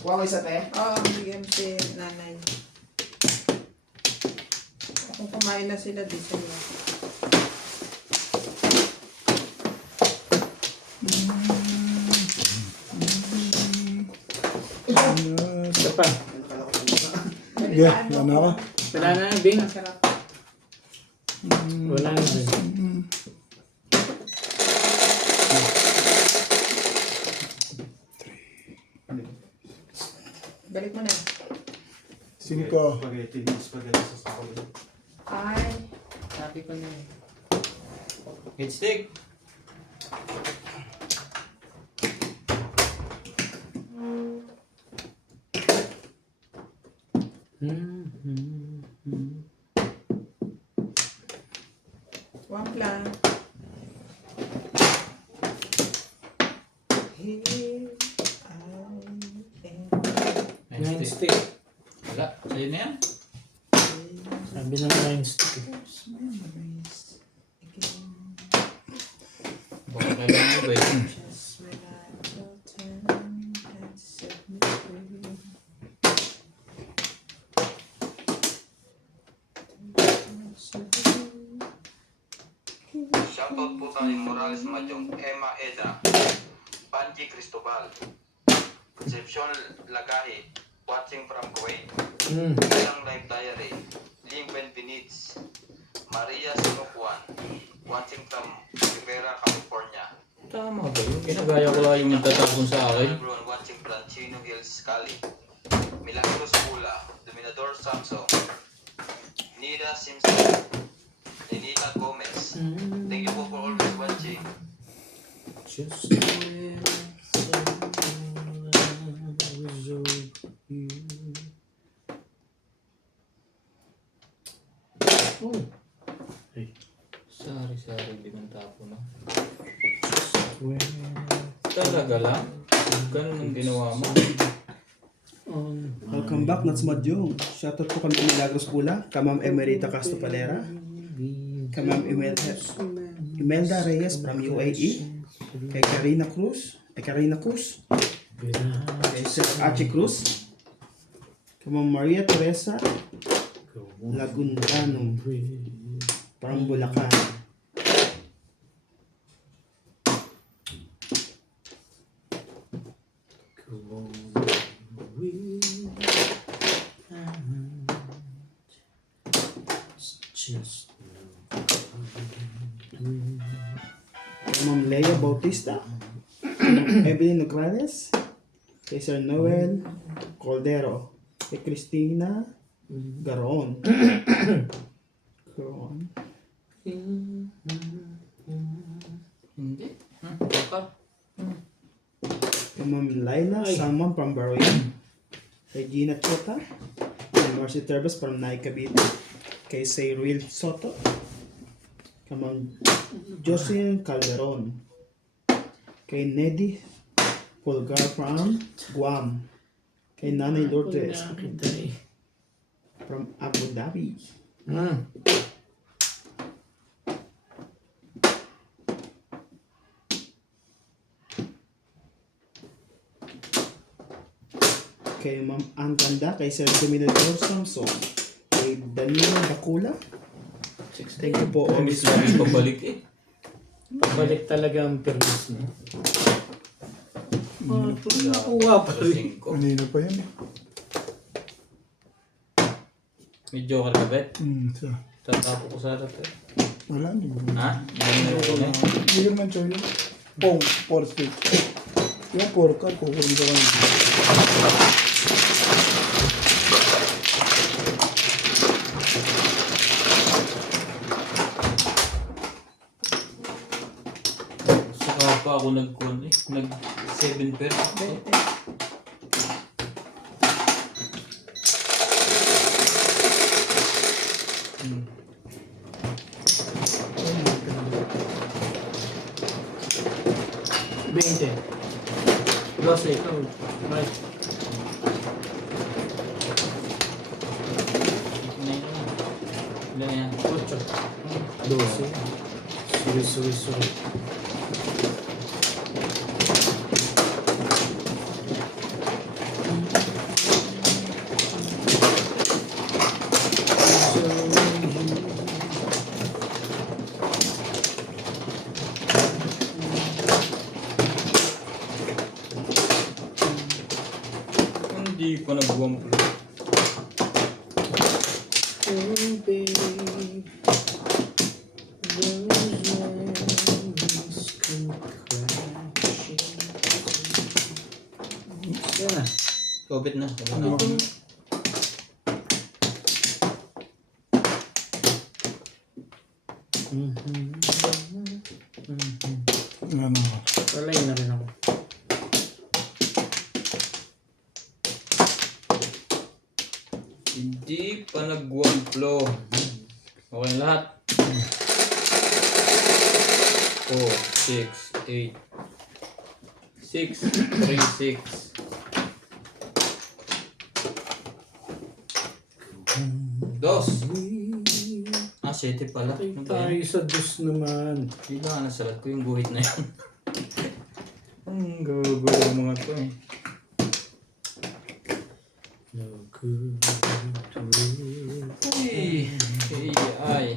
Kuha ko isa, te. Oo, bigyan mo si nanay. Kung kumain na sila, di sa'yo. Isa pa. Sige, yan ako. Wala na yung Bing. Masarap. Wala na rin. Balik mo na. 5. Spaghetti sa spaghetti. Ay, sabi ko na eh. Hit stick. One plan. Here I am. Nine stick. Wala. Sa'yo na yan. Sabi ng nine stick. Memories again. Baka kailangan mo ba yun? Just when I felt turn and set me free. Shoutout po tayo Morales Majong, Emma Edra, Panji Cristobal, Concepcion Lagahi, watching from Kuwait, Isang Live Diary, Lim Benvinitz, Maria Sinukuan, watching from Rivera, California. Tama ba yun? Kinagaya ko lang yung nagtatapon sa akin. Everyone watching Branchino Hills, Cali, Milagros Pula, Dominador Samsung, Nida Simpson, Nenita Gomez. Thank you po for always watching. Just when I was over you. Oh. Hey. Sari-sari, hindi man tapo na. When Talaga lang? Ganun ang ginawa mo? Welcome back, Nats Madyong. Shoutout po kami kay Milagros Pula, kay Ma'am Emerita Castro Palera, kay Ma'am Imelda Reyes from UAE, kay Karina Cruz, kay Sir Archie Cruz, kay Ma'am Maria Teresa Lagundano from Bulacan, just kay Ma'am Leia Bautista, kay Ma'am Evelyn Nograles, kay Sir Noel Cordero, kay Christina Garon, Hindi. Baka. kay Ma'am Laila Salmon from Bahrain, kay Gina Chota, kay Marcy Terbes from Nai Cavite, kay Sayril Soto, kay Ma'am Jocelyn Calderon, kay Nedy Pulgar from Guam, kay Nanay Lourdes nakita eh. from Abu Dhabi, kay Ma'am Ann Ganda, kay Sir Dominador Samson, kay Danilo Bakula. Thank you po. Miss namin pabalik eh. Pabalik talaga ang permis niya. Nakuha pa rin. Kanina pa yan. May joker ka, Bet? So, Tatapo ko sa lahat eh. wala. Hindi mo. Ha? Hindi mo na eh. Hindi naman siya yun. Pong, 4 stick. Yung 4 card, kukunin ka kanina. Saka pa ako nag-con eh. Nag-7 pesos. Bente. Bente. Boss, ikaw. Right. Ilan yan? 8. 12. Sorry. Hindi pa nag-1 flow. Oh, babe. Those lines come crashing. Yan na. Covid na. Ano? Ano? Walay na rin ako. Hindi pa nag-1 flow. Okay na lahat. 4, 6, 8. 6, 3, 6. Dos. 7 pala. Tay Ano ba tayo yan? sa dos naman. Hindi ba nasalat ko yung guhit na yan? Ang gugulo mga to eh. No good to Ay, ay.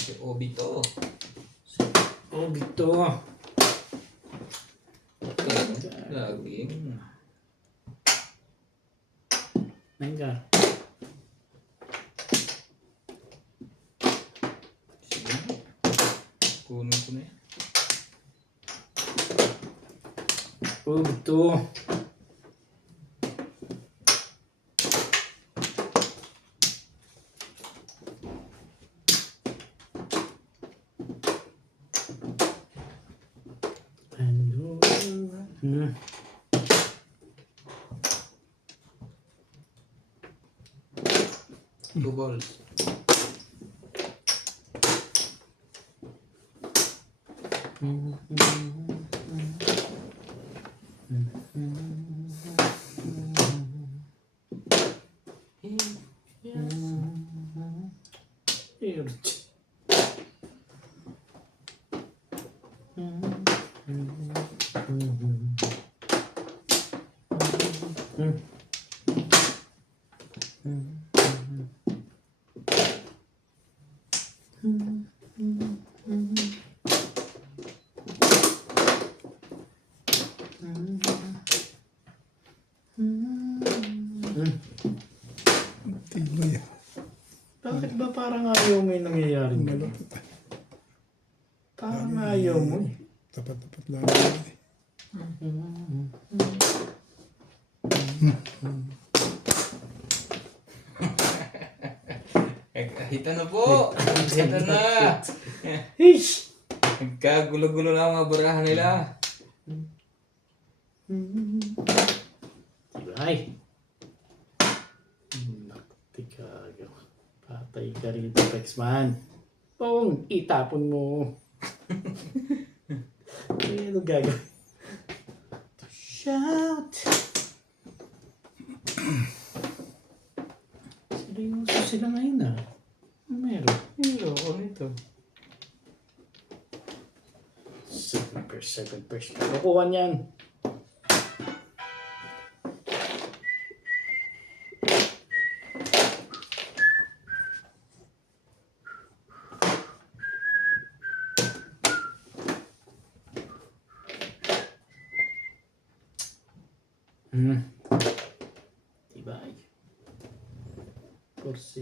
Si Obi to. Oh, bito. Laging. Nangga. Sige na. Kunin ko na yan. Oh, bito. Hmm. 2 balls. Tibay. Bakit ba parang ayaw mo yung nangyayari? Malapit. Parang ayaw mo eh. Tapat-tapat lang yan eh. Hita na po! Hita na! Hish! Nagkagulo-gulo na ang mga barahan nila. Tibay. Naktikagaw. Patay ka rito, Pexman. Pong, itapon mo. Ano gagawin? Shout! Seryoso sila ngayon ah. Meron. Hello, ano ito? 7%. Kukuha niyan. Tibay. 4-7.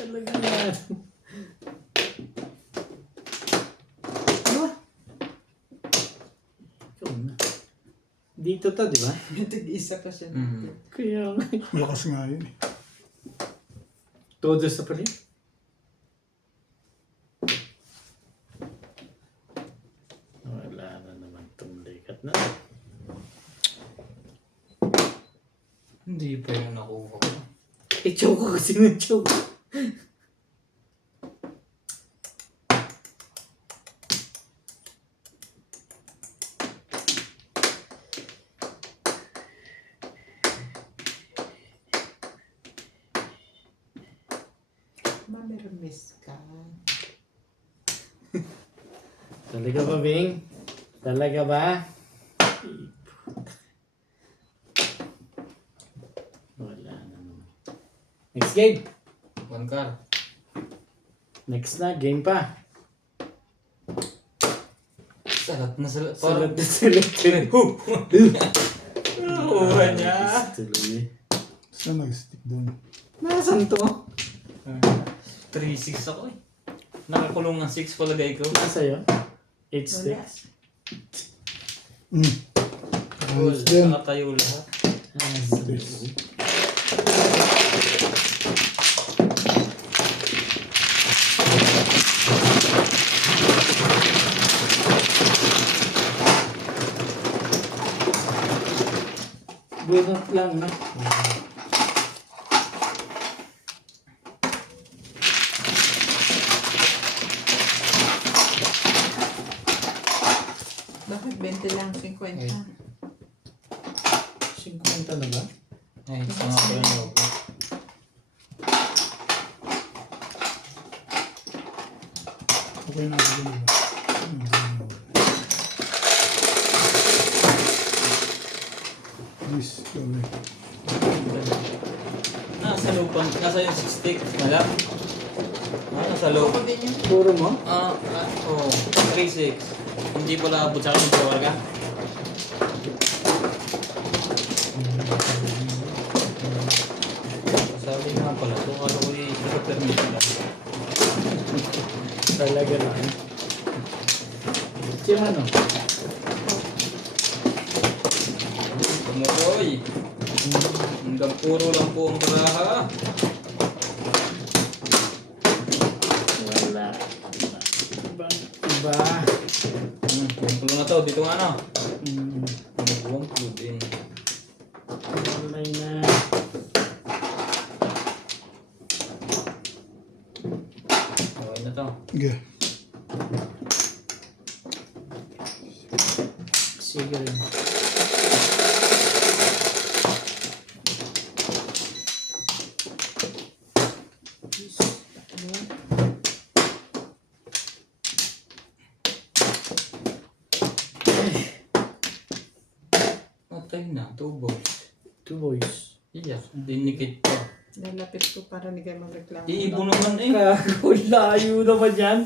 Talaga yan. Ano? Ikaw na. Dito to, di ba? Tig-isa pa siya. Kaya nga. Malakas nga yun eh. Todo sa pala. Wala na naman itong likat na. Hindi pa yung nakuha ko. Choke ko kasi ng choke. Mamiramiss ka. Talaga ba, Bing? Talaga ba? Wala na naman. Next game. One car. Next na, game pa. Salat na salat. Salat na selected. Uwa niya. Tuloy. Saan nag-stick doon? Nasaan to? 3-6 ako eh. Nakakulong ng 6 palagay ko. Nasa yun? 8 sticks. Cool. Ayos din. Nakatayo lahat. Bunot lang, no? Bakit 20 lang? 50? Ay. 50 na ba? Ay, mga pala niyo ako. Okay na ako dun. Please, sorry. Nasa loob pa. Nasa yung 6 sticks. Wala. Nasa loob. Ako din yun. Puro mo? Oo. 3-6. Hindi pala abot sa akin. Hindi ka. Sabi nga pala. Ito ka ako i-permit lang. Talaga lang. Sino ano? Tumukoy. Hanggang puro lang po ang baraha. Wala. Ibang iba. Yung pulo na to. Dito nga na. Hmm. Buwang pulo din. Walay na. Okay na to. Okay. Sige rin. Patay na. Tubo. 2 boys. Iya. Dinikit pa. Lalapit ko para hindi kayo magreklamo. Iibo naman eh. Kago, layo naman yan.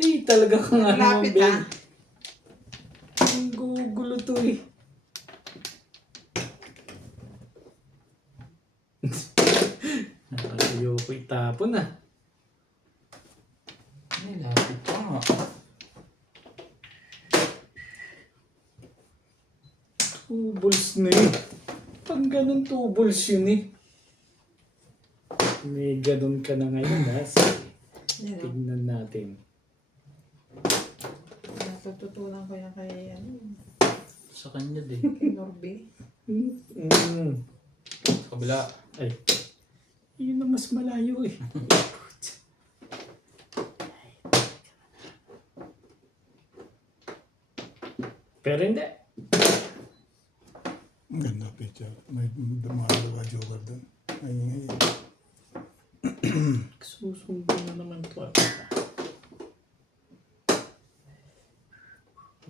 Eh, talaga kang ano, Lapit Ben. ah. Ang gugulo to eh. Ayoko itapon ah. Ay, lapit pa nga. Two balls na eh. Pag ganun 2 balls yun eh. May ganun ka na ngayon ha. Sige, Yan o. tignan natin. Natututunan ko yan kay, Sa kanya din. kay Norby. Sa kabila. Ay. Yun na mas malayo eh. Pero hindi. Ang ganda picture. May mga joker doon. Ay. Susundo na naman to.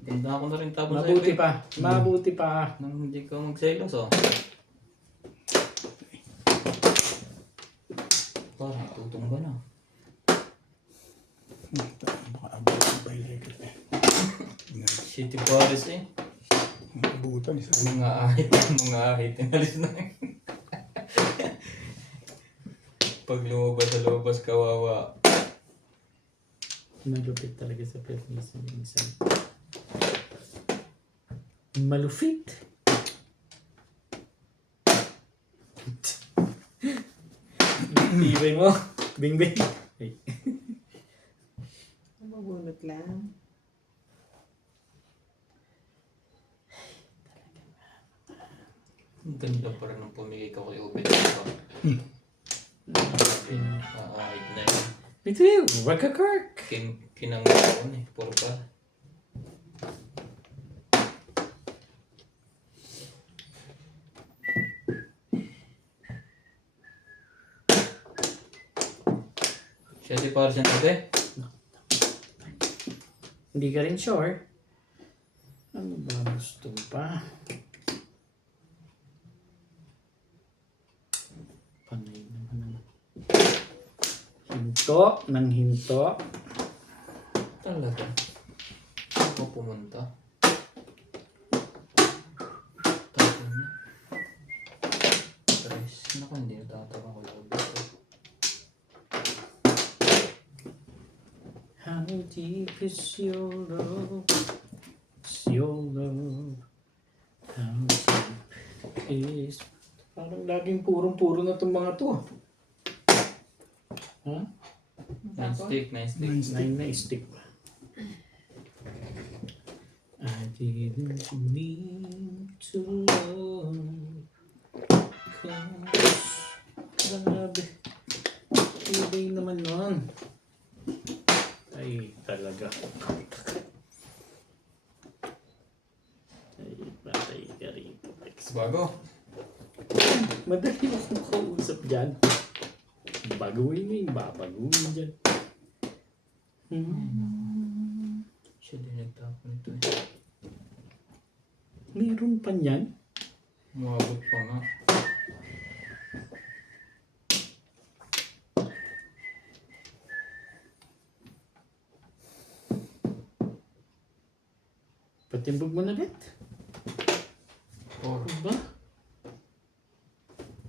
Ganda ako na rin tapon sa'yo. Mabuti eh. pa. Mabuti pa. Nang hindi ka magselos oh. Parang tutumba na. Baka abot ang pahilikot eh. City Paris eh. Abutan isa. Mga ahit. Inalis na eh. Pag lumabas sa lobas, kawawa. Malupit talaga sa permis ng minsan. Malupit. Ibay mo. Bing bing. Ay. Mabunot lang. Ang ganda pa rin ng pumigay ka kay Obed. Ahit na yun. Ito yun. Wag ka Kirk. Kinanggaon eh. Puro pa. Siya si Paris yan ate. Hindi ka rin sure. Ano ba gusto pa? Panay naman. Hinto ng hinto. Talaga. Saan ko pumunta? Tapo na. Tres. Naku, hindi natatawa ko lang dito. How deep is your love? Is your love? How deep is... Parang laging purong-puro na itong mga to. Ha? Nice stick, nice stick. Nine na stick pa. I didn't mean to love. Grabe. Ibay naman nun. Ay, talaga. Ay, patay ka rito. Bago. Madali akong kausap dyan. Baguhin mo yung babaguhin dyan. Siya din nagtapon ito eh. Meron pa niyan? Umabot pa nga. Patimbog mo na bet. Or, Diba?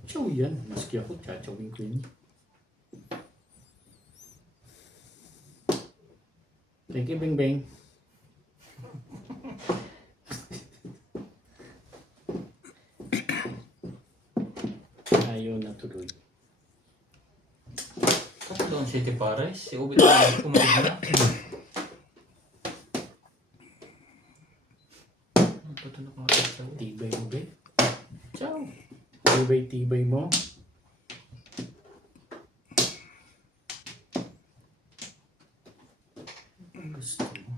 Chow yan. Maski ako, chachawin ko yun. Thank you, Bing Bing. Ayaw na tuloy. Doon City Pares. Si Ubit na kumain na. Ano pa ito nakakita? Tibay mo, be. Chow. Tibay mo. Ang gusto mo.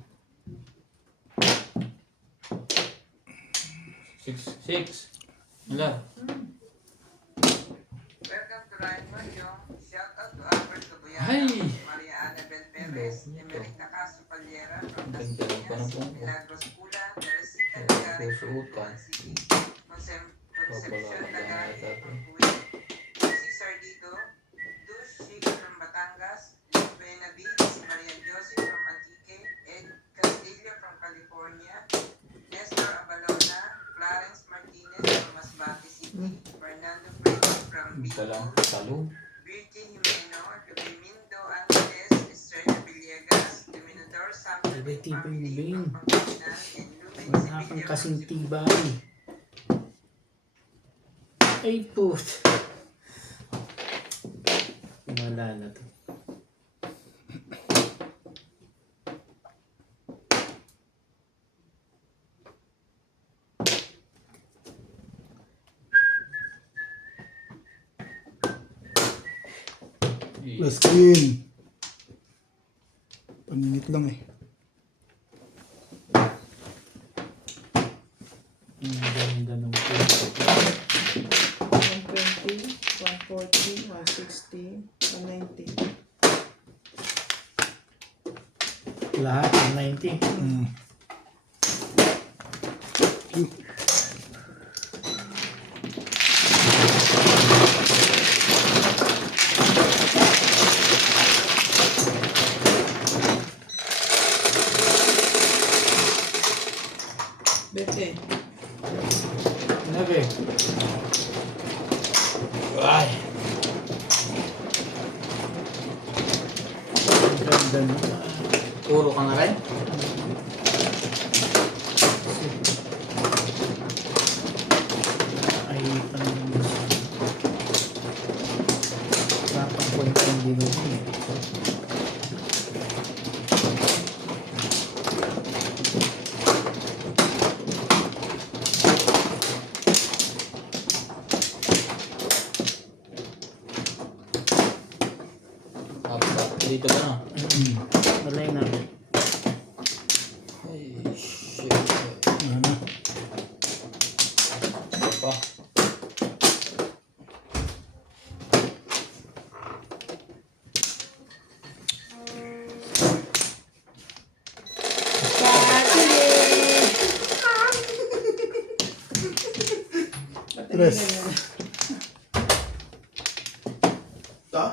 6. Wala. Welcome to Ryan Mario. Shout out to Albert Cabuyan, Ay! Maria Annabel Perez, Emerita Castro Paliera from Ang Las ganda ng Piñas, panapon ko. Milagros Pula, Teresita Lagari from Susuotan. Buwan City, Concepcion Papalaki Lagari na from Kuwait, Lucy Sardito, Dush Chico from Batangas, Buena Beach, Maria Josie from Antique, Ed Castillo from California, Nestor Abalona, Clarence Martinez from Masbate City, Fernando Freddy from Ito lang. Bicol, Talong. Virgin Jimeno, Lumimindo Angeles, Estrella Villegas, Luminador Samson Tibay-tibay Family mo, Bing. from Pangasinan, and Lumen Wala kang Sevilla kasing from Cebu. tibay. Ay, put. Wala na to. Last screen. Paminit lang eh. Ang ganda ng put. 120, 140, 160, 190. Lahat ng 90. Bete. 9. Ay! Ang ganda na. Puro ka na rin? Ay, parang rapang point ang dinuwi. Dito ka na. Malay na. Ay, shit. Ano? Pa. Tres. Ito?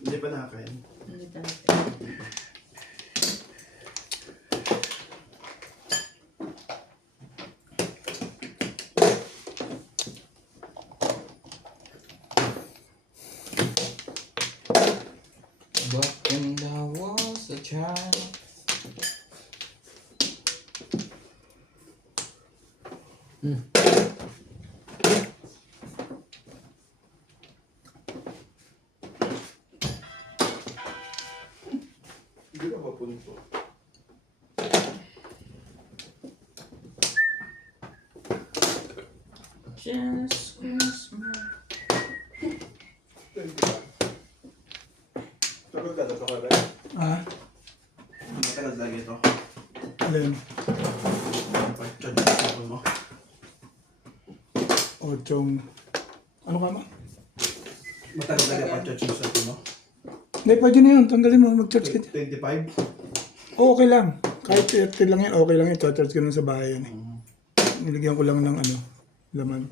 Hindi pa nakakain. Hindi talaga. But when I was a child. Hindi ka mapunto. Just Christmas. Tulog ka, ito ka ba? Ha? Matagal lagi ito. Alin? Pag-charge sa cellphone mo. Ochong... Ano ka ma? Matagal lagi pag-charge sa cellphone mo. Hindi, pwede na yun. Tanggalin mo. Mag-charge ka. 25? Okay lang. Kahit 30 lang yan, okay lang yun. Charge ko nun sa bahay yan eh. Nilagyan ko lang ng ano, laman.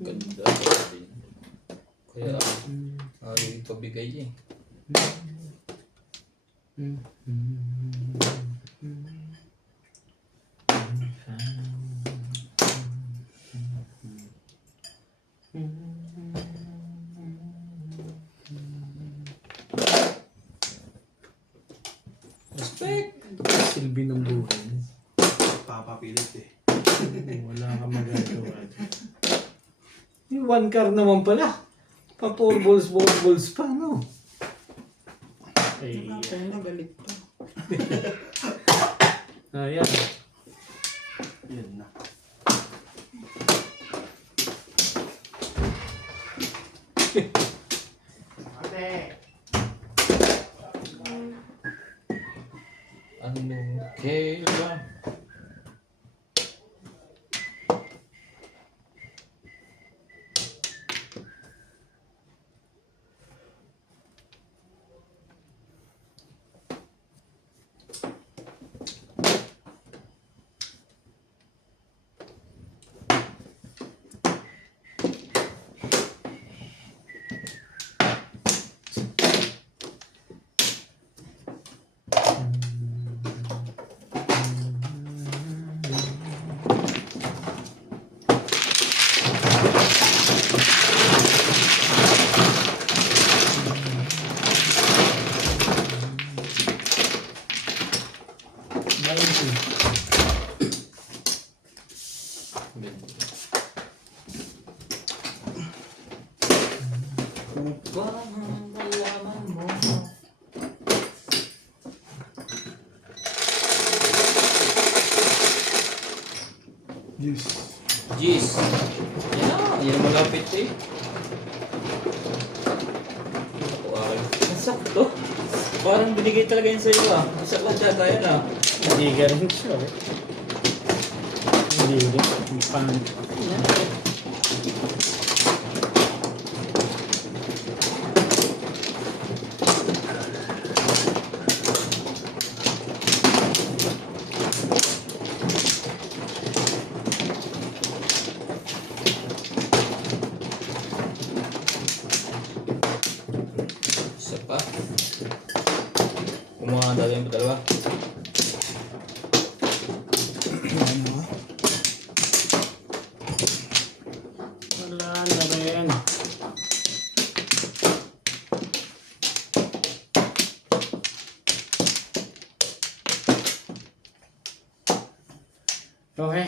Ganda din. Kaya ayaw ipabigay eh. Respect! Silbi ng buhay. Papapilit eh. Wala kang magagawa. Yung one car naman pala. Pa 4 balls pa, no? Ay, Ako na galit pa. ayan. Yan na. Anong kailan? Bang kalaman mo. Yes. Jeez. Yan ang malapit eh. Wow. Sakto. Parang binigay talaga yun sa iyo ah. Isa lang data yan ah. Hindi ka rin siya, eh. Hindi rin. Ang pangit. Isa pa. Kumuha daw yung dalawa. Ano ha? Wala na rin. Okay.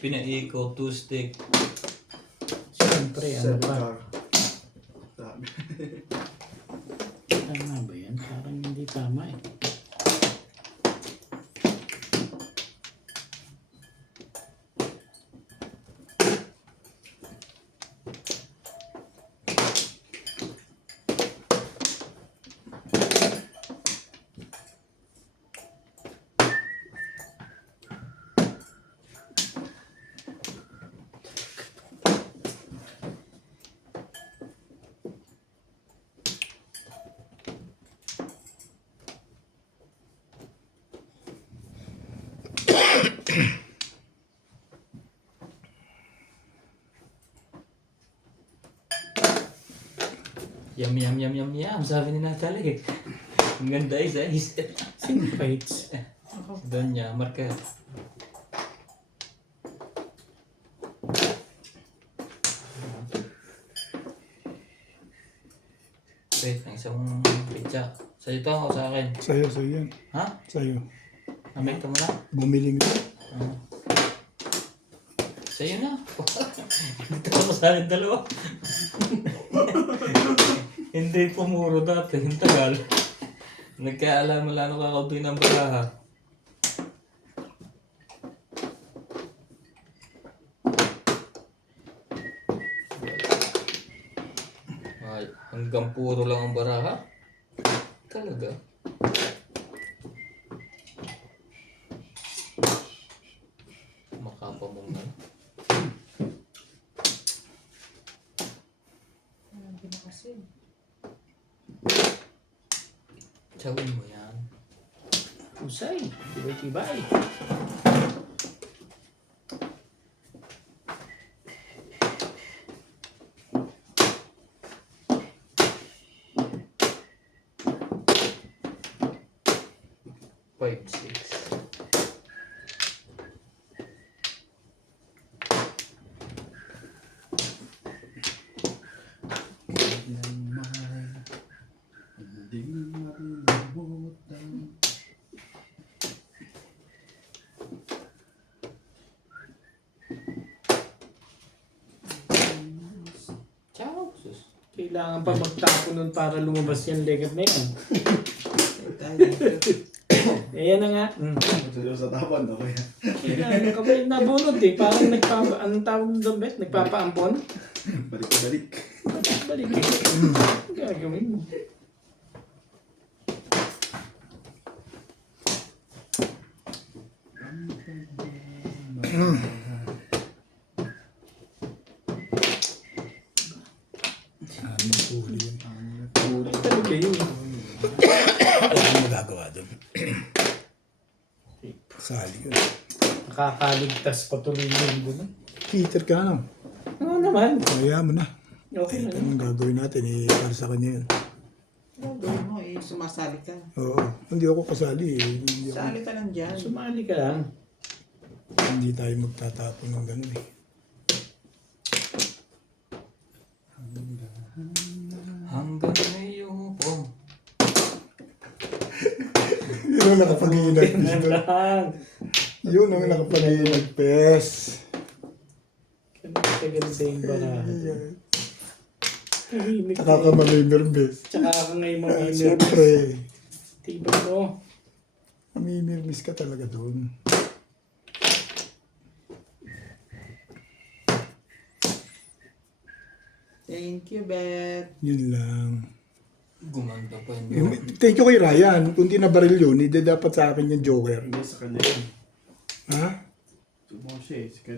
Pinaiko, 2 stick. Siyempre, ano pa? Sabi. Tama ba yan? Parang hindi tama eh. Yum, yum, yum, yum, yum. Sabi ni Natalie. Ang ganda is. Sino fights? Doon niya, marka. Wait, ang isang pizza. Sa'yo to o sa akin? Sa'yo yan. Ha? Sa'yo. Namay ka muna? Bumili nito. Sa'yo na. Dito ako sa akin dalawa. Hindi pumuro dati. Yung tagal. Nagkaalam mo lalo kakautoy ng baraha. Ay, hanggang puro lang ang baraha? Talaga? Makapamong na. Hindi na kasi. Tsawin mo yan. Usay. Tibay-tibay. Five, six. Ciao, sus. Kailangan pa magtapo nun para lumabas yung legat na yan. Ayan na nga. Sa tapan, okay. Kailangan ka ba nabunod eh. Parang anong tawag doon, Bet? Nagpapaampon? Balik. Balik eh. Gagawin mo. Uli talaga yun. Ano magagawa doon? Sali yun. Nakakaligtas pa tuloy yung doon. Peter ka na. Oo naman. Kaya mo na. Okay na. Anong gagawin natin para sa kanya yun. Gagawin mo eh, sumasali ka. Oo. Hindi ako kasali Hindi, Sali ka lang dyan. Sumali ka lang. hindi tayo magtatapon ng ganun Hanggang ngayon po. Yun ang nakapag-iinag. Yan lang. Yun ang nakapag-iinag, pes. Kaganda yung baraha. Tahimik Tsaka ka mamimirbis. Tsaka ka ngayon mamimir. Siyempre, Tiba mo. mamimirbis ka talaga doon. Thank you, Beth. Yun lang. Gumanda pa yun. Thank you kay Ryan. Kung di nabaril yun, hindi dapat sa akin yung Joker. Hindi sa kanya yun. Ha? Tumo siya eh. Sa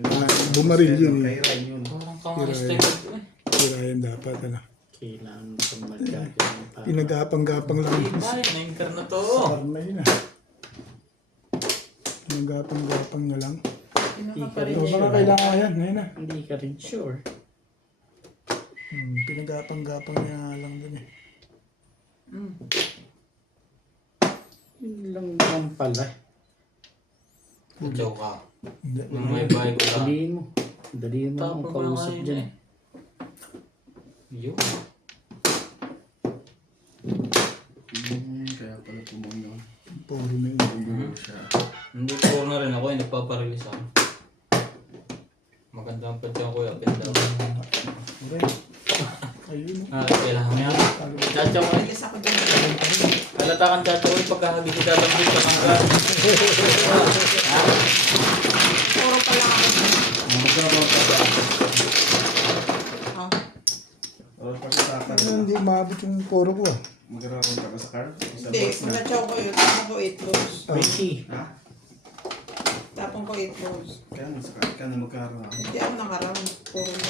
Bumaril yun Kay eh. Ryan yun. Parang kang-step eh. Si Ryan dapat, Kailangan mo sa magkakaroon para. Pinagapang-gapang lang. Ay, na-incar na to. Sar na yun Pinagapang-gapang na lang. Pinaka pa rin So, niya baka yun. kailangan yan. Ngayon na. Hindi ka rin sure. Pinagapang-gapang niya lang dun eh. Yun lang naman pala. Kadyaw ka. Hindi. Nung may bahay ko ka. Daliin mo. Daliin mo Tapos ang ko lang kausap kanina dyan. eh. Yun. Kaya pala tumonyo. Puro na yun. Tumulo siya. Hindi po na rin ako, hindi nagpaparelease ako. Maganda ang padya ko yun. Ganda ako. Ayun. Kailangan niya. Chachaw ka. Alis ako dyan. Halata kang chachaw eh. Pagkakagi ko dadambit ka kang ka. Puro pa lang ako. Ha? Oras pa siya sa Ano, hindi maabot yung puro ko ah. Mag-round ka ba sa car? Sa Hindi, bus kung na? na-chow ko yun, tapon ko 8 loaves. 20. Ha? Tapon ko 8 loaves. Kaya na sa car ka na magkaroon. Hindi ako nakaround. Puro na.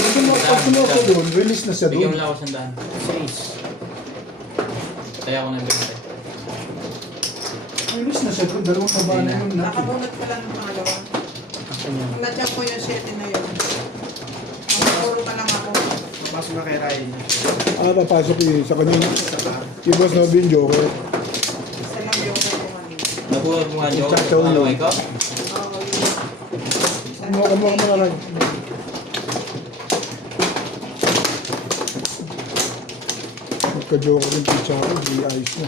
Pag sumuko doon, release na siya Bigyan mo doon. lang ako sandaan. 6. Patay ako ng bente. Ayos na siya, bro. Dalawang baba na yun. Nakabunot ka lang ng pangalawa. Natyan ko yung 7 na yun. Puro ka lang ako. Papasok na kay Ryan. Papasok yun sa kanya. Yung boss na bin joker. Isa lang yung kailangan. Nabuhat mo nga, Joe. Chachaw Ano, yun. ikaw? Oo, yun. Kumuha ka lang. Magka-joker yung pizza ko. Hindi ayos na.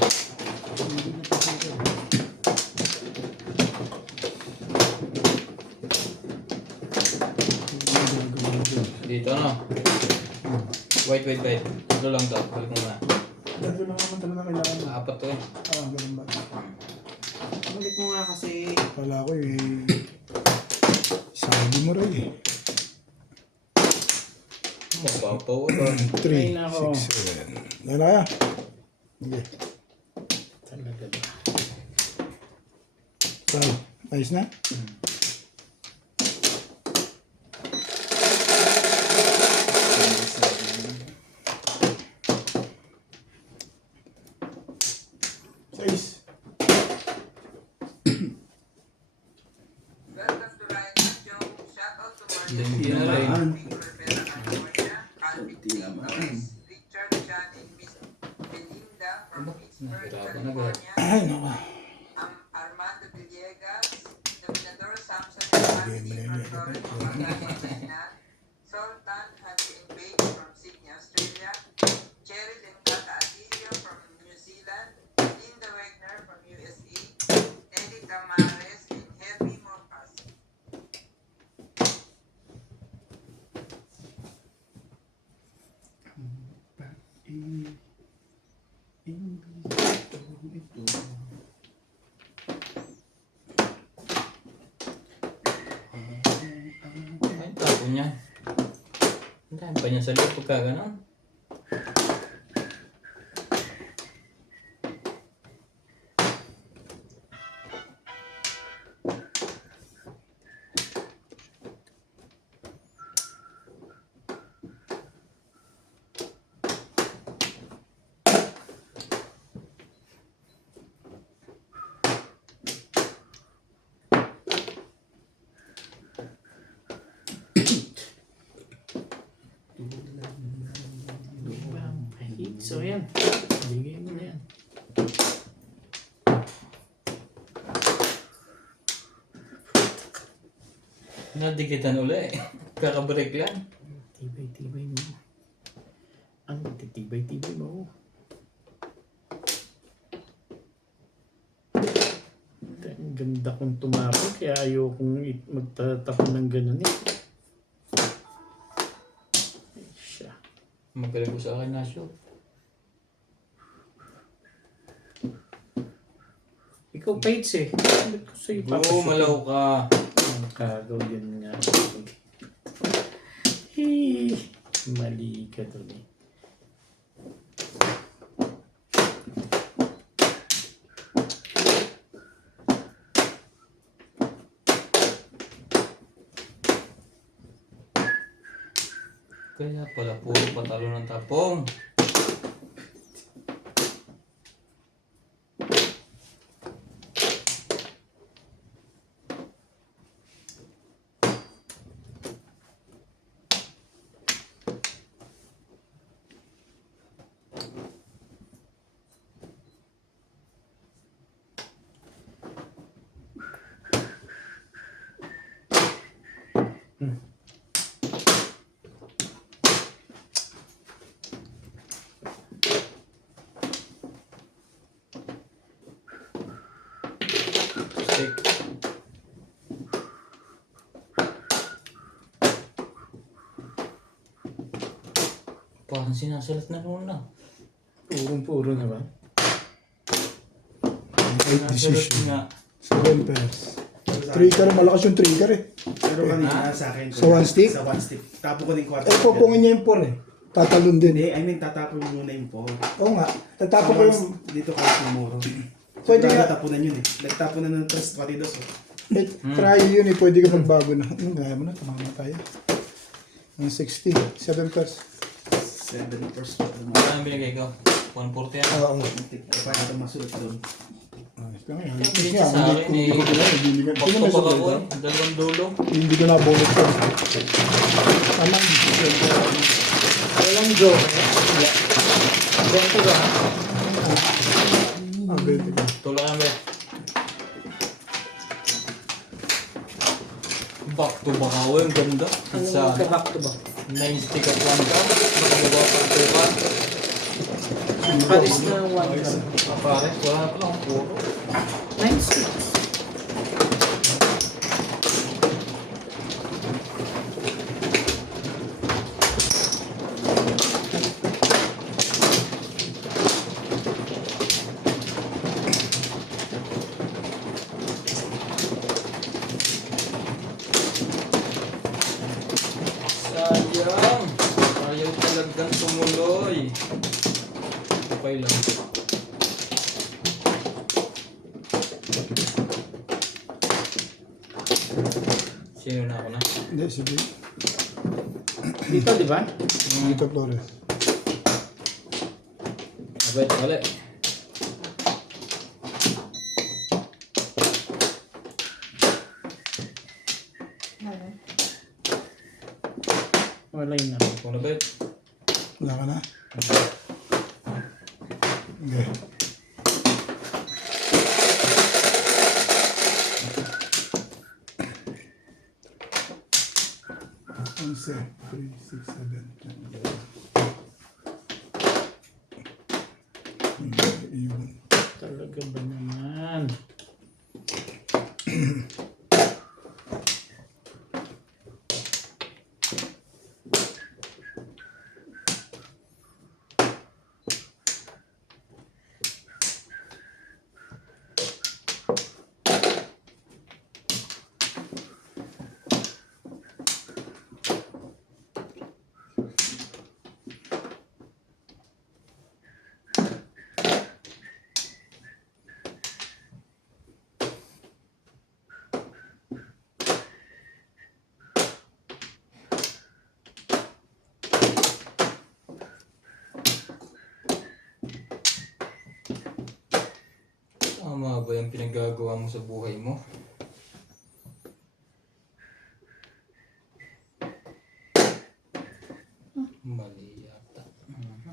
Dito, no? Wait. Ito lang to. Balik mo na. Dito lang naman talaga kailangan. Apat to eh. Ganun ba? Balik mo nga kasi. Kala ko sabi mo rin eh. Magpapaw ito. 3, Ay, nako. 6, 7. Dahil na kaya? Sige. Talaga ba? So, ayos na? Sais. Welcome to Ryan and Joe. Shout out to Mario. Hindi na rin. Rivera, California. Calvin Hindi naman. Richard Chan and Miss Belinda from Pittsburgh, Nahirapan na, California. Ay, naka. Armando Villegas, Dominador Samson and Anthony from Torres, Pangasinan. Sultan Haji and Babe from Sydney, Australia. Cheryl and Tata Atilio from New Zealand. Linda Wegner from USA. Eddie Tamares and Henry Mocas. Ay, tapo niya. Ang dami pa niya sa loob pagka gano'n. So yan. Bigay mo na yan. Nadikitan uli. Kakabreak lang. Tibay-tibay mo. Ang titibay-tibay mo. Ang ganda kong tumapon kaya ayokong magtatapon ng ganun eh. Ay, siya. Magaling ko sa akin na shoot. Ikaw Pates eh. Ba't ko sa'yo Oo, malaw ka. Ang kagaw yun nga. Hee, mali ka doon eh. Kaya pala puro patalo ng tapong. Stick. Parang sinasalat na noon na. Purong-puro na ba? Right Sinasalat decision. nga. 7 pairs. Trigger, malakas yung trigger eh. Pero kanina sa akin. Sa one stick? Sa one stick. Tapo ko din kwarto. Pupungin niya yung 4 eh. Tatalon din. Hindi, I mean tatapon mo muna yung po. Oo nga. Tatapon ko yung... Dito kahit tumuro. Pwede Sigurado nga. tapunan yun eh. Nagtapon na ng tres partidos. Try yun eh. Pwede ka magbago na. Gaya mo na. Tumama tayo. Ang 60. 7 pairs. 7 first. Ano ang binigay ko? 140 yan. Oo. Paano ito masulat doon? Ayos. Tangay, Kaya high-pitch pinitsa nga. sa akin Hindi ko pinay. Hindi ko Bakto may pa ako subway. eh. Dalawang dulo. Hindi ko nabunot ko. Tama. Walang joke. Bento ba? Ah, 20 ka. Tulak yan, be. Back to back ako. Ang ganda. Ano Sa magka-back to ba? 9 stick at 1 ka. Nakagawa pa ito ka. Paris na 1 gram. Pare, wala na pala. Puro. 9 sticks. Sayang. Ayaw talagang tumuloy. Okay lang. Sino na ako na? Hindi, sige. Dito, di ba? Dito, Flores. Abay, wala. Wala yun na. Kung na ba? Wala ka na? Okay. Onse, 3, 6, 7, 10. Yun. Talaga ba naman? Tama ba yung pinagagawa mo sa buhay mo? Mali yata. Mali nga.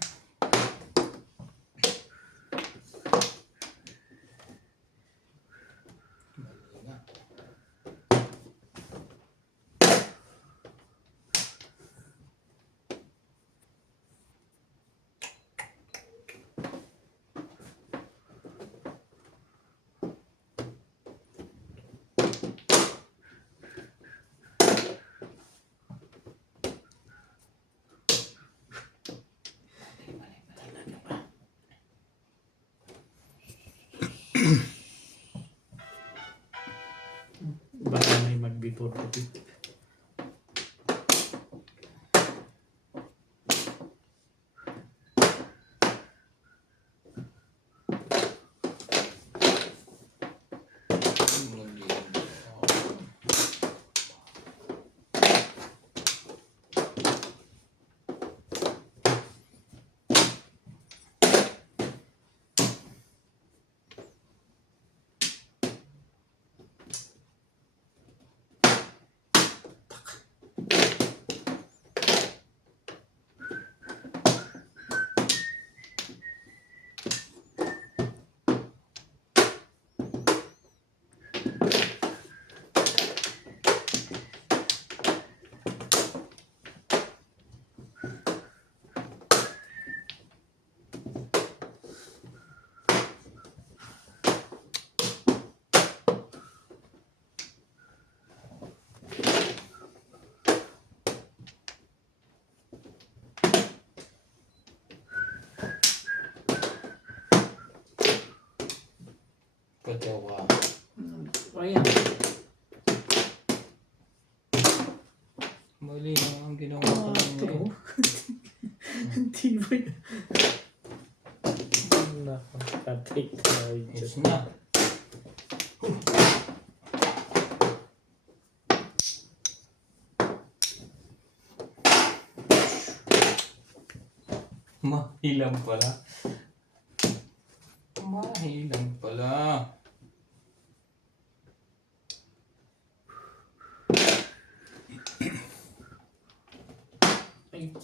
Baka may mag-before the peak. Mali. Katawa. Ayan. Mali na ang ginawa ko lang Ito. ngayon. Hindi ba yun? Nakapatay tayo dyan. Yes na. Mahilang pala. Mahilang pala.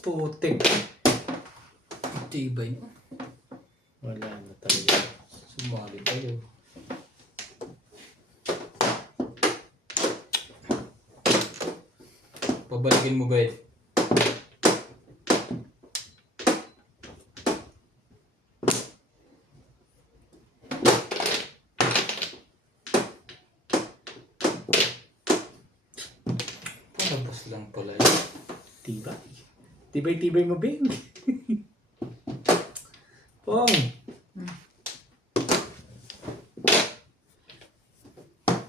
Putik. Tibay mo. Wala na talaga. Sumali tayo. Pabalikin mo ba eh? Palabas lang pala yun. Tibay. Tibay-tibay mo, Bing. Pong.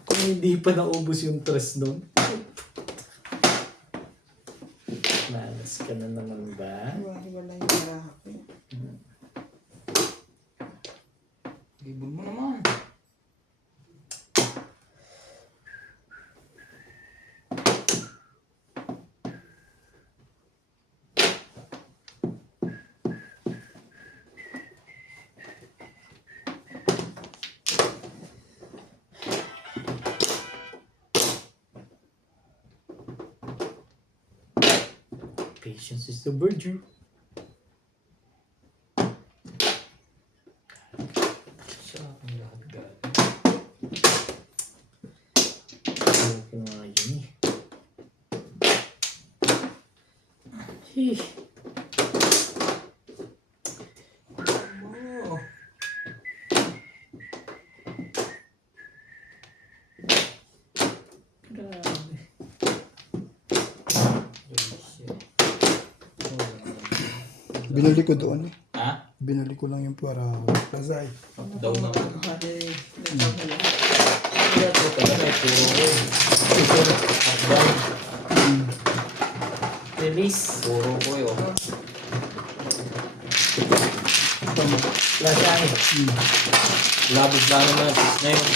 Kung hindi pa naubos yung trust nun. Malas ka na naman ba? Wala yung baraha ko. Ibon mo naman. Patience is the virtue. Sa akin lahat galing. Okay mga yun eh. Hih. Oh. Grabe. Binili ko doon eh. Ha? Binili ko lang yung para Lazay. Daw na. Pati, nagtaw na lahat. Kaya ito talaga puro hotdog. Release. Puro ko yun. Lasay. Labot lang naman. Na yun.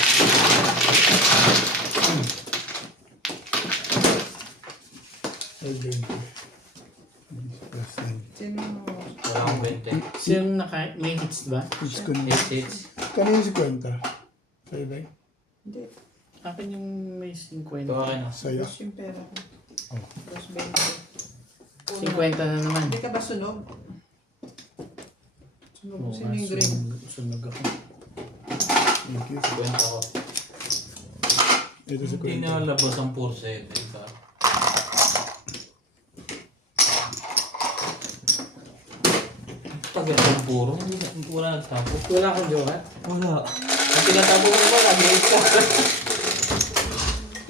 Okay. Lazay. Sino mo? Wala akong 20. Siyang may hits ba? Hits ko na. Hits. Kanina si Kwenta. Sa'yo ba? Hindi. Akin yung may 50. Ito akin na. Sa'yo. Tapos yung pera ko. Oh. Tapos 20. 50 na naman. Hindi ka ba sunog? Sunog. Oo Sino nga, yung green? sunog ako. Thank you. Kwenta ko. Ito si Hindi Kwenta. na labas ang purse. Diba? Tagal ng puro. Wala nagtapo. Wala akong jowa. Wala. Ang tinatapo ko naman, nag-rate ka.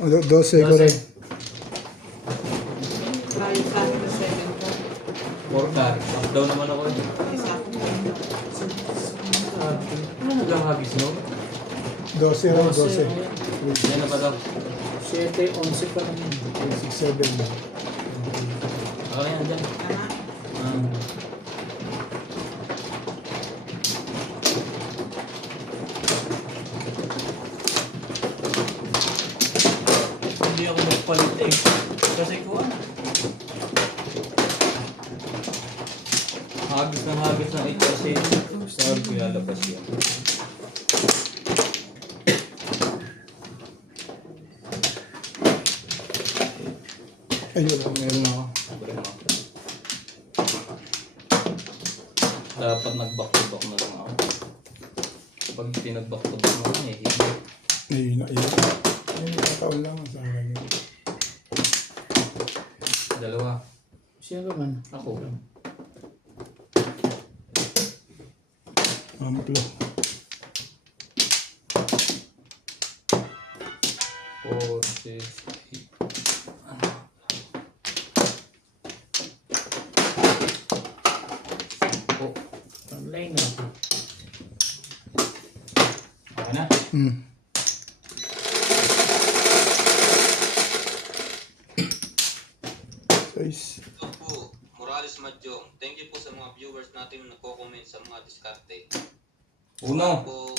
12 ko rin. Layo sa akin na 7 ko. 4 car. Up down naman ako. Isa ko. Ano nag-hagis no? 12 rin, 12. Hindi na ba daw? 7, 11 pa naman. 6, 7. Ako yan dyan. Tama. Hindi ako magpalit eh. Kasi kuha na. Hagis ng 8 kasi sabi ko lalabas yan. Ayun. Meron ako. Meron ako. Dapat nag-back to back na lang ako. Pag pinag-back to back na lang eh. Ayun. Ayun, nakataon lang sa akin. Dalawa. Sino ka man? Ako. Amplo. 4, 6, 8. Oh, Online na. okay na. Guys. Ito po, Morales Madjong. Thank you po sa mga viewers natin na nagko-comment sa mga diskarte. Uno. Po,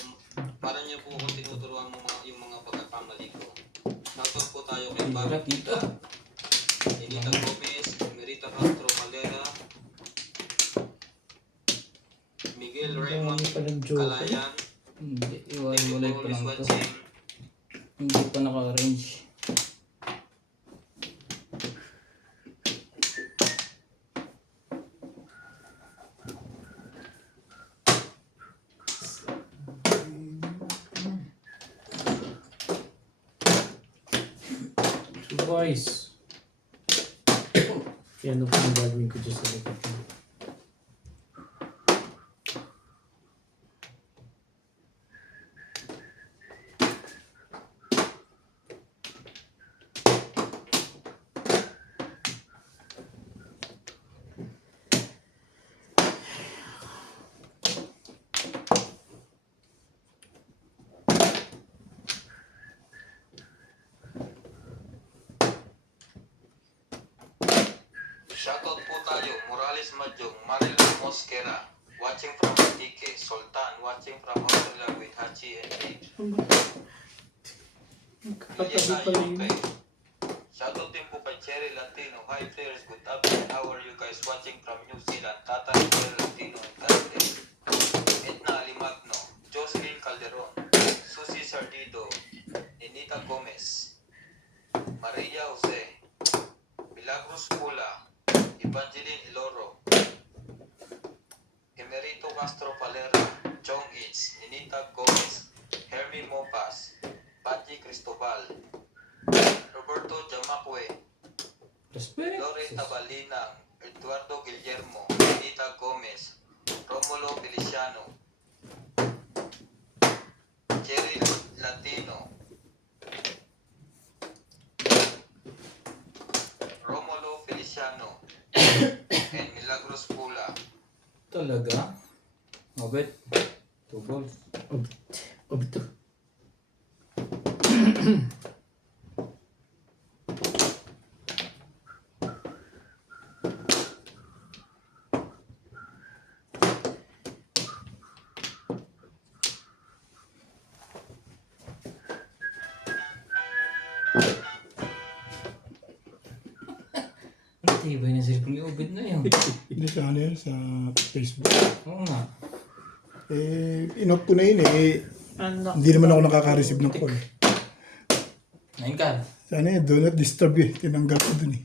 para niyo po kung tinuturuan mo yung mga pagkakamali ko. Shoutout po tayo kay Bobby Kita. Inita Gomez, Merita Castro Valera, Miguel Raymond Dami pa ng joke. Calayan, Hindi, thank you iwan-iwalay for pa lang always ito. watching. Hindi pa naka-arrange. Advice. Yan ano pa ang gagawin ko dyan sa likod ko. Shoutout po tayo, Morales Madyong, Marilyn Mosquera, watching from Antique, Sultan, watching from Australia with Hachi and Dave. Katabi pala yun. Shoutout din po kay Cherry Latino. Hi players, good afternoon. How are you guys watching from New Zealand? Tata Cherry Latino and Carte. Edna Alimagno, Jocelyn Calderon, Susie Sardido, Ninita Gomez, Maria Jose, Milagros Pula, Evangeline Iloro, Emerito Castro Palera, Chong Itz, Ninita Gomez, Hermie Mopas, Pachi Cristobal, Roberto Jamacue, Respect. Lore Tabalinang, Eduardo Guillermo, Ninita Gomez, Romulo Feliciano, Jerry Latino, Romulo Feliciano, and Milagros Pula. Talaga? Mabit. 2 balls. Obito. Ang tibay na cellphone ni Obit na yun. Hindi sa ano yun, sa Facebook. Oo nga. Inoff ko na yun eh. Anak. Hindi naman ako nakaka-receive ng call. Nain ka. Sana do not disturb eh. Tinanggal ko dun eh.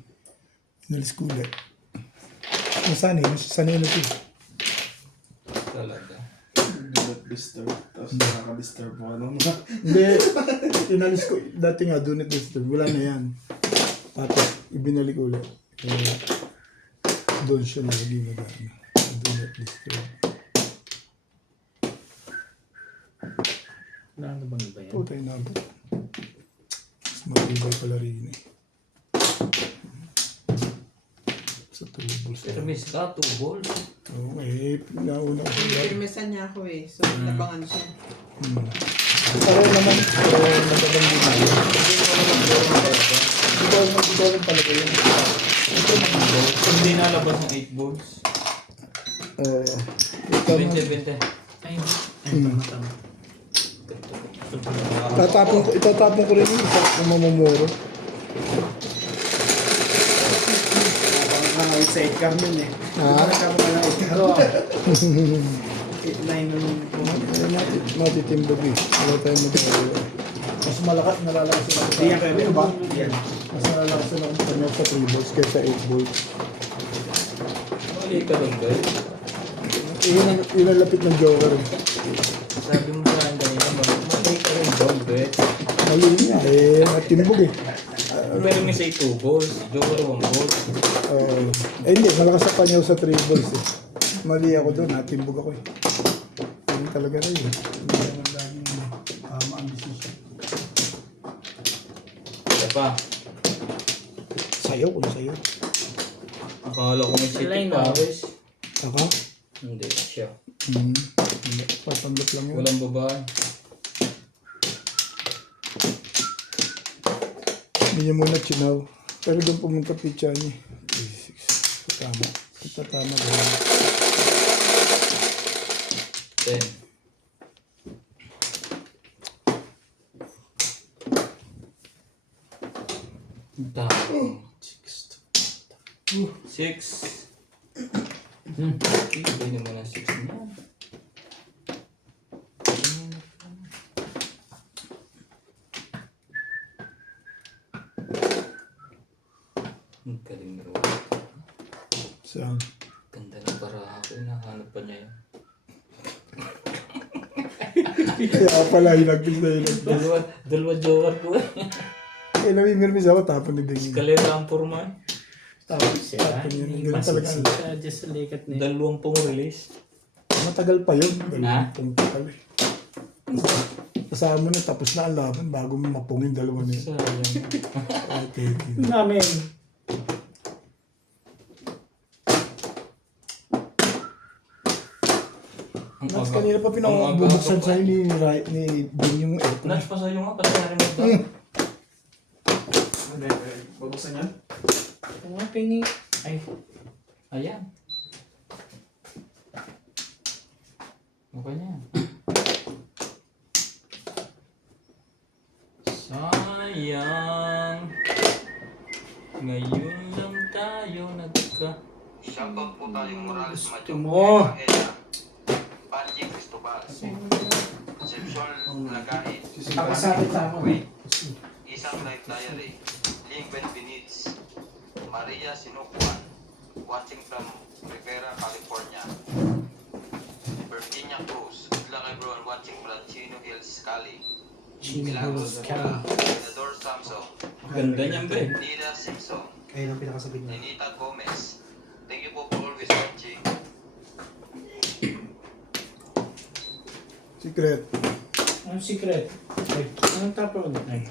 Inalis ko ulit. Nasaan eh? Sanay na ito eh. Talaga. Do not disturb. Tapos nakaka-disturb mo ano. Hindi, inalis ko. Dati nga, do not disturb. Wala na yan. Tapos, ibinalik ulit. Doon siya lagi nag-ano. Do not disturb. Ano bang iba yan? Putay na ba? Mas matibay pala rin eh. Sa tubos. Service ka, 2 balls. Oo, nauna ko siya. Pinirmisan niya ako eh. So, nabangan siya. Pareho naman. Nagagandi na yun. Ikaw rin talaga yun. Hindi nalabas ng 8 balls. Ikaw naman. 20-20. Ay, tama, tama. Itatapon ko rin yung isa kung mamumuro. Parang sidecar yun eh. Nagkaroon ka ng sidecar. 8-9 nung Matitimbag eh. Wala tayong magkakaroon. Mas malakas, nalalakas sila. Hindi yan kayo ba? Yan. Mas nalalakas sila kung kanya sa 3 volts kaysa 8 volts. Mali ka lang ba? Yun ang lapit ng joker eh. Sabi mo sa akin kanina, mali ka rin ball, bet. Mali niya eh. Matimbog eh. Pero may say 2 balls, Joker 1 balls. Hindi, malakas sa kanya sa 3 volts eh. Mali ako doon, natimbog ako eh. Yun talaga rin eh. Hindi naman laging tama ang decision. Isa pa. Sayo, kung sayo. Akala ko may City Line, no? Paris. Ako? Hindi, siya. Papanggap lang yun. Walang babae. Hindi niya muna chinaw. Pero doon pumunta pitcha niya. 36. Tama. Kita tama doon. 10. Tama. 6. Ibigay naman ang 6 na. Ang galing na rin. Saan? Ganda ng baraha ko. Hinahanap pa niya yun. Kaya pala hinagpis na hinagpis. Dalawa joker ko eh. Kaya namimirmis ako, tapon ni Bing. Eskalera ang forma eh. Tapos siya. Tapon yun. Ganun talaga. Siya just sa likat niya. Dalawang pong release. Matagal pa yun. Ha? Tagal eh. Kasama mo na, tapos na ang laban bago mo mapungin dalawa na yun. Sayang. Okay. Namin. Ang Mas aga. kanina pa Ang pinabubuksan aga- sa'yo ni Bing yung aircon. Nats pa sa'yo nga, kasi narinig ka. Babuksan yan? Kung nga pingi. Ay. Ayan. Okay na yan. Sayang. Ngayon lang tayo nagka... Shoutout po tayong Morales Majong. mo. Panji Cristobal. Concepcion Lagay. Pakasapit sa ako. Isang Life Diary. Ling Benvenides. Maria Sinukuan. Watching from Rivera, California. Virginia Cruz. Good luck everyone watching from Chino Hills, Cali. Milagros Pula. Senador Samson. Ganda niyan, be. Nida Simpson. Kayo ang pinakasabi niya. Nenita Gomez. Thank you po for always watching. Secret. Anong secret? Ay. Anong tapon? Ay.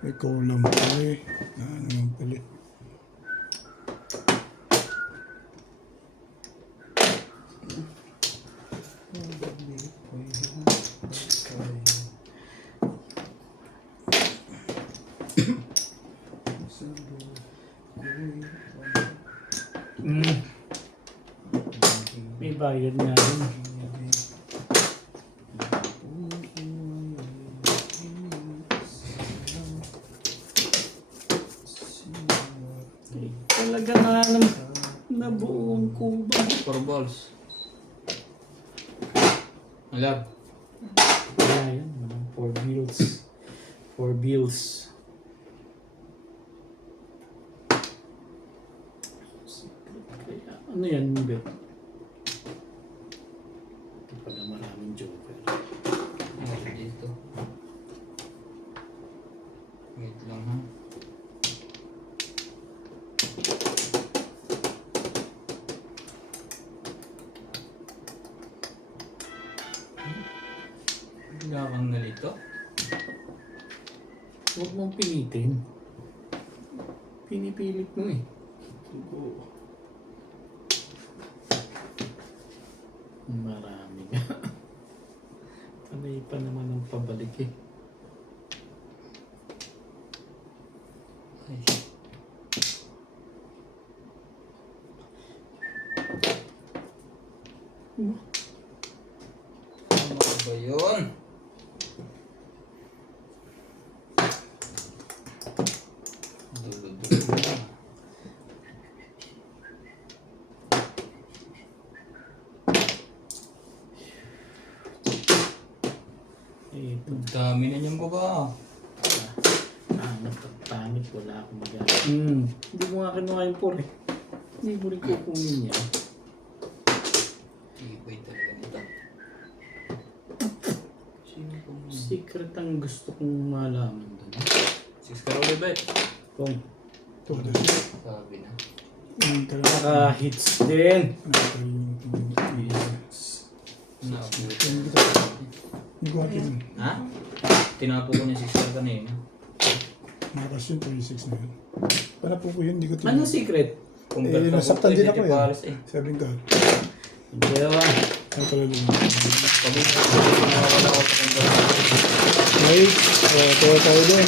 May kulang pa eh. Ano naman pala. May bayad nga rin. Ay, talaga nga na buong kuba. 4 balls. Alam. Kaya yan, 4 bills. 4 bills. Kaya, ano yan, Bet? Ito pala maraming joker. Ay, dito. Wait lang ha. Bigla kang nalito. Huwag mong pilitin. Pinipilit mo eh. Siguro. Marami nga. Panay pa naman ang pabalik eh. Ay. Ano ba yun? Dulo-dulo na. Ito. Ang dami na niyang baba. Napagpamit. Wala akong magagawa. Hindi mo nga kinuha yung pool eh. Hindi mo rin kukunin yan. Ibay talaga nito. Sino pong... Secret ang gusto kong malaman doon. 6 karoli ba eh? Kung Todo. Sabi na. naka-hits din. Naabuti. Hindi ko atin. Ha? Tinapo ko niya 6 kar kanina. Makas yun, 36 na yun. Panapo ko yun, hindi ko Anong secret? Kung Eh, nasaktan din ako Paris eh. Sabi ka. Dalawa. Ano pala lang. Pag nakawala ako sa kong Ay, tayo tayo doon.